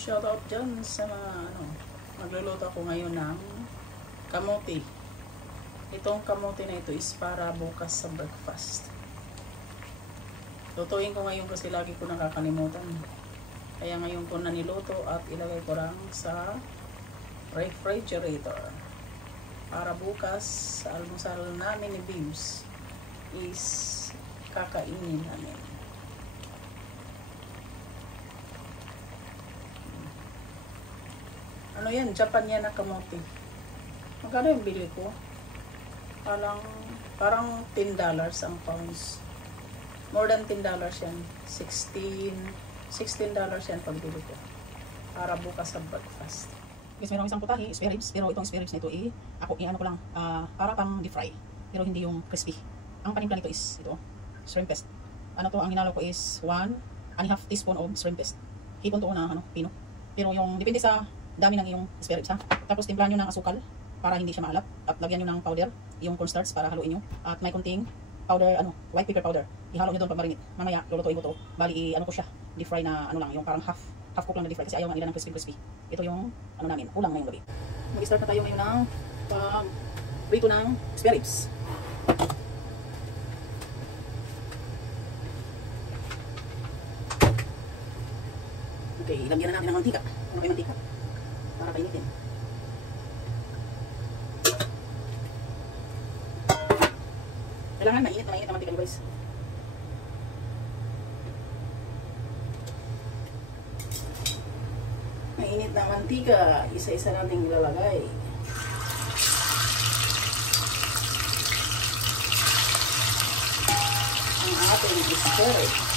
Shoutout dyan sa mga magluluto ako ngayon ng kamote. Itong kamote na ito is para bukas sa breakfast. Lutuin ko ngayon kasi lagi ko nakakalimutan. Kaya ngayon ko na niluto at ilagay ko lang sa refrigerator. Para bukas sa almusal namin ni Bibs is kakainin namin. Ano yan? Japan yan na kamote. Magkano yung bili ko? Parang $10 ang pounds. More than $10 yan. $16 yan pagbili ko. Para bukas sa breakfast. Guys, meron isang putahe, spare ribs. Pero itong spare ribs na ito ano ko lang, para pang deep fry. Pero hindi yung crispy. Ang panimpla nito is ito, shrimp paste. Ang hinalo ko is 1.5 teaspoon of shrimp paste. Hipon to na pino. Pero yung depende sa dami ng iyong spare ribs ha. Tapos timplahan nyo ng asukal para hindi siya maalap. At lagyan nyo ng powder, yung cornstarch para haluin nyo. At may kunting powder, white pepper powder. Ihalo nyo doon pag marinate. Mamaya lulutuin ko to. Bali ko siya, deep fry na lang, yung parang half cook lang na deep fry kasi ayaw nga nila ng crispy. Ito yung namin, ulam ngayong gabi. Mag-start na tayo ngayon ng prito ng spare ribs. Okay, ilagyan na natin ng mantika. Ano kayo mantika? Para painitin. Kailangan mainit na mantika guys. Mainit na mantika, isa-isa nating ilalagay. Ang ating spare ribs.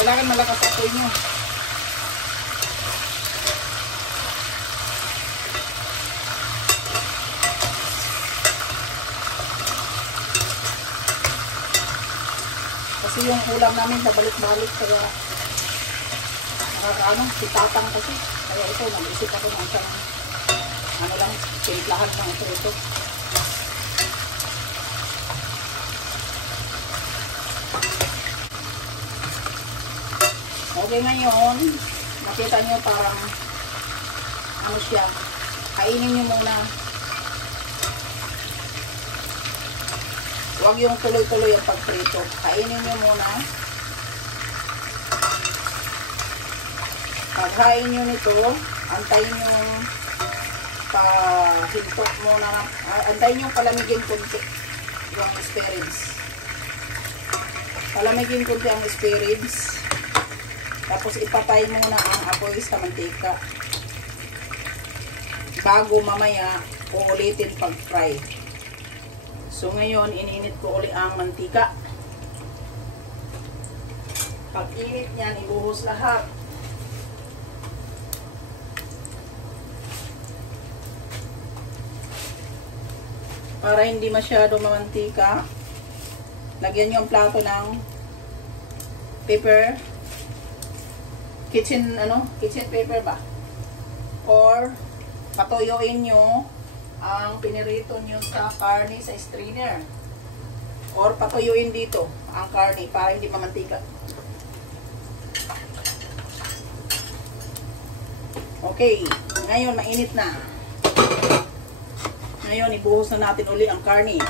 Kailangan malakas apoy nyo. Kasi yung ulam namin pabalik-balik kaya sitatang kasi. Kaya ito, nag-isip ako ng isang piniplahan ng ito. Okay, ngayon, makita nyo parang siya. Kainin nyo muna. Huwag yung tuloy-tuloy ang pagprito. Kainin nyo muna. Paghain nyo nito, antayin nyo pahintok muna. Antayin nyo palamigin konti yung spare ribs. Palamigin konti ang spare ribs. Tapos ipatay muna ang apoy sa mantika bago mamaya uulitin pag-fry. So ngayon, ininit ko uli ang mantika. Pag init niyan, ibuhos lahat. Para hindi masyado mamantika, Lagyan nyo ang plato ng paper, kitchen paper ba? Or patuyuin nyo ang pinirito nyo sa karne sa strainer. Or patuyuin dito ang karne para hindi mamantika. Okay, ngayon mainit na. Ngayon ibuhos na natin uli ang karne.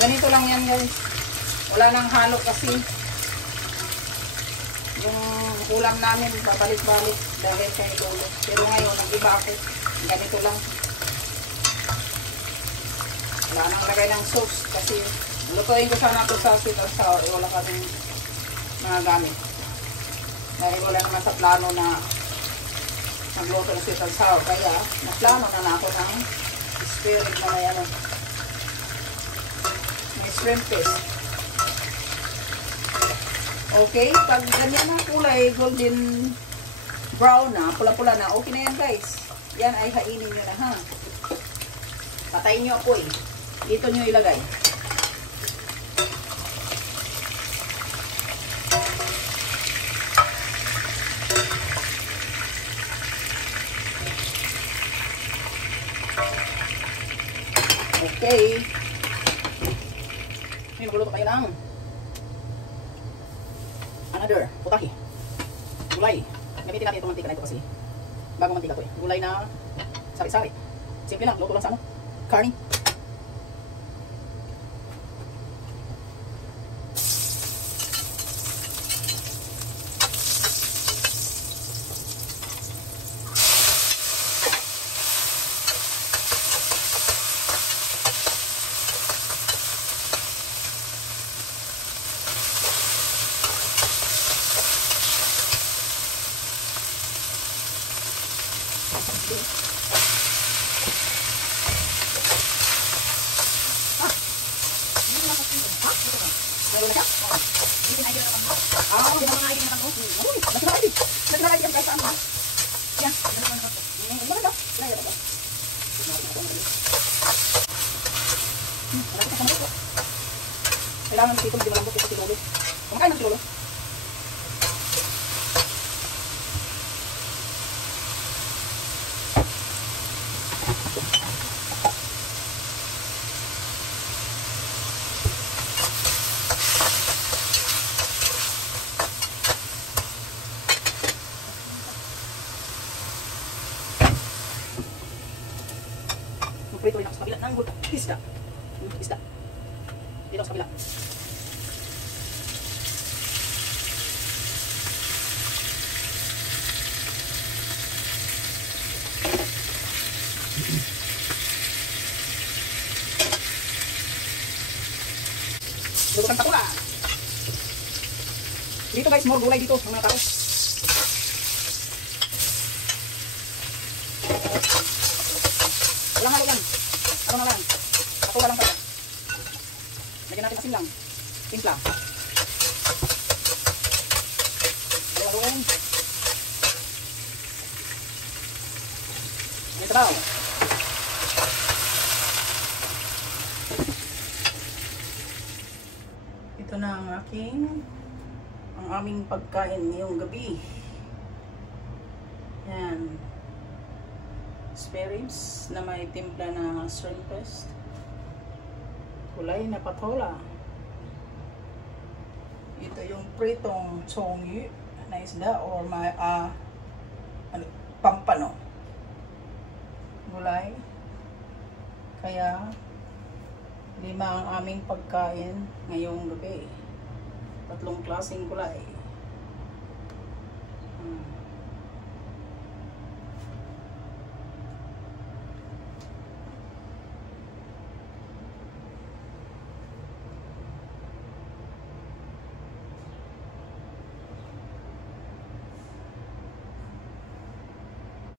Ganito lang yan guys. Wala nang halo kasi yung ulam namin babalik-balik dahil kay Lolo. Pero ngayon nag-iba ako. Ganito lang. Wala nang lagay ng sauce kasi lutuin ko sana ito sa sweet and sour. Wala kaming mga gamit. Dahil wala naman sa plano na magluto ng sweet and sour. Kaya naplano na ako ng spirit na may ano. Shrimp paste. Okay, pag ganyan ang kulay, golden brown na, pula-pula na, okay na yan guys. Yan ay hainin nyo na ha. Patayin nyo apoy. Dito nyo ilagay. Okay. Magluluto tayo ng another putahe. Gulay. Gamitin natin itong mantika na ito kasi bagong mantika ito eh. Gulay na sari-sari. Simple lang. Luto lang sa ano? Karne. Kailangan dito hindi malambot ito si Lolo. Kumakain ng si Lolo. Prito rin ako sa kabila ng isda. Isda. Dito sa kabila. Luto ng takula. Dito guys, more gulay dito. Ang mga tao. Walang halo yan. Ano na lang. Takula lang tayo. Lagyan natin asin lang. Timpla. Haluin. May sabaw. Ito na ang aming pagkain ngayong gabi. Yan. Spare ribs na may timpla na shrimp paste. Kulay na patola. Ito yung pritong chongyu na isda or may pampano. gulay. Kaya 5 ang aming pagkain ngayong gabi. 3 klaseng gulay.